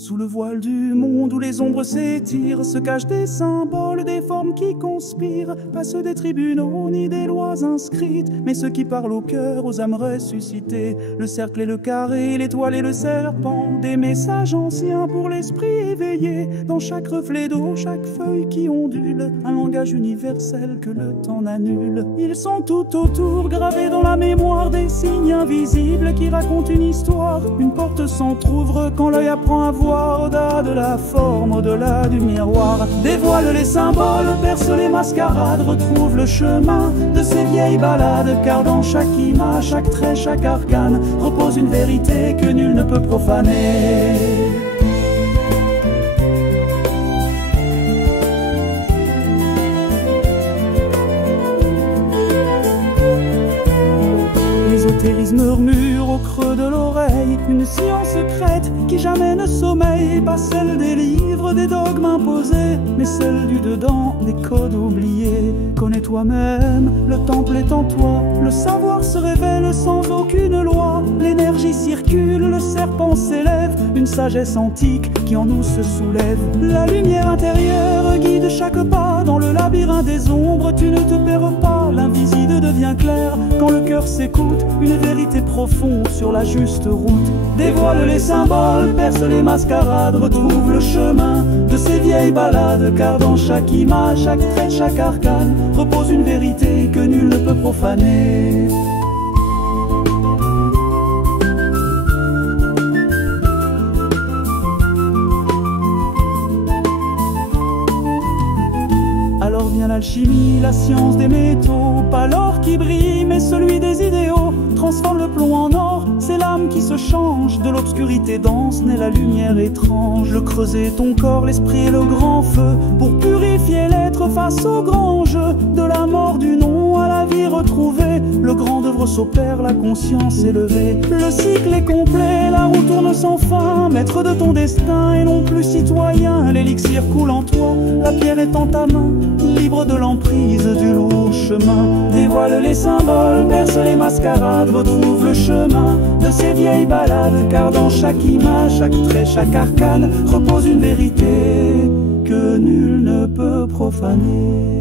Sous le voile du monde où les ombres s'étirent, se cachent des symboles, des formes qui conspirent. Pas ceux des tribunaux ni des lois inscrites, mais ceux qui parlent au cœur, aux âmes ressuscitées. Le cercle et le carré, l'étoile et le serpent, des messages anciens pour l'esprit éveillé. Dans chaque reflet d'eau, chaque feuille qui ondule, un langage universel que le temps n'annule. Ils sont tout autour, gravés dans la mémoire, des signes invisibles qui racontent une histoire. Une porte s'entrouvre quand l'œil apprend à voir. Au-delà de la forme, au-delà du miroir, dévoile les symboles, perce les mascarades, retrouve le chemin de ces vieilles balades. Car dans chaque image, chaque trait, chaque arcane, repose une vérité que nul ne peut profaner. L'ésotérisme murmure au creux de l'oreille, une science secrète qui jamais ne sommeille. Pas celle des livres, des dogmes imposés, mais celle du dedans, des codes oubliés. Connais toi-même, le temple est en toi, le savoir se révèle sans aucune loi. L'énergie circule, le serpent s'élève, une sagesse antique qui en nous se soulève. La lumière intérieure guide chaque pas dans le labyrinthe des ombres. Tu ne te perds pas, l'invisible devient clair quand le cœur s'écoute. Une vérité profonde sur la juste route. Dévoile les symboles, perce les mascarades, retrouve le chemin de ces vieilles balades. Car dans chaque image, chaque trait, chaque arcane, repose une vérité que nul ne peut profaner. Alors vient l'alchimie, la science des métaux. Pas l'or qui brille, mais celui des idéaux. Transforme le plomb en or, c'est l'âme qui se change. De l'obscurité dense naît la lumière étrange. Le creuset, ton corps, l'esprit et le grand feu, pour purifier l'être face au grand jeu. De la mort du nom à la vie retrouvée, le grand œuvre s'opère, la conscience élevée. Le cycle est complet, la roue tourne sans fin. Maître de ton destin et non plus citoyen, l'élixir coule en toi, la pierre est en ta main. Libre de l'emprise du lourd chemin, dévoile les symboles, perce les mascarades, retrouve le chemin de ces vieilles balades. Car dans chaque image, chaque trait, chaque arcane, repose une vérité que nul ne peut profaner.